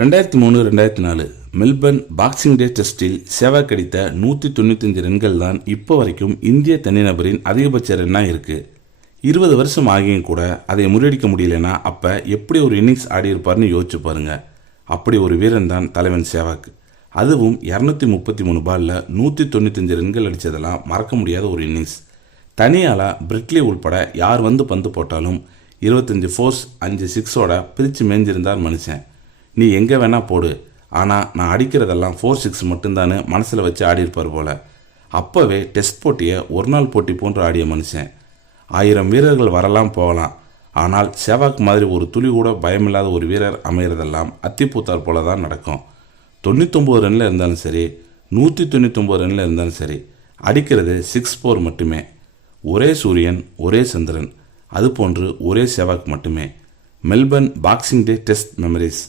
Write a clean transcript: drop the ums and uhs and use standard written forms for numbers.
2003 2004 Melbourne boxing டே டெஸ்டில் சேவாக் அடித்த 195 ரன்கள் தான் இப்போ வரைக்கும் இந்திய தனிநபரின் அதிகபட்ச ரன்னாக இருக்குது. 20 வருஷம் ஆகியும் கூட அதை முறியடிக்க முடியலன்னா அப்போ எப்படி ஒரு இன்னிங்ஸ் ஆடி இருப்பார்னு யோசிச்சு பாருங்க. அப்படி ஒரு வீரன் தான் தலைவன் சேவாக். அதுவும் 233 பாலில் 195 ரன்கள் அடித்ததெல்லாம் மறக்க முடியாத ஒரு இன்னிங்ஸ். தனியால் பிரிட்லி உள்பட யார் வந்து பந்து போட்டாலும் 25 ஃபோர்ஸ் 5 சிக்ஸோட பிரித்து மேய்ஞ்சிருந்தார் மனுஷன். நீ எங்கே வேணால் போடு, ஆனால் நான் அடிக்கிறதெல்லாம் 4-6 மட்டும்தான்னு மனசில் வச்சு ஆடியிருப்பார் போல். அப்போவே டெஸ்ட் போட்டியை ஒரு நாள் போட்டி போன்று ஆடிய மனுஷன். 1000 வீரர்கள் வரலாம் போகலாம், ஆனால் சேவாக் மாதிரி ஒரு துளி கூட பயமில்லாத ஒரு வீரர் அமைகிறதெல்லாம் அத்திப்பூத்தார் போல தான் நடக்கும். 99 ரனில் இருந்தாலும் சரி, 199 ரனில் இருந்தாலும் சரி, அடிக்கிறது 6-4 மட்டுமே. ஒரே சூரியன், ஒரே சந்திரன், அதுபோன்று ஒரே சேவாக் மட்டுமே. மெல்பர்ன் பாக்ஸிங் டே டெஸ்ட் மெமரிஸ்.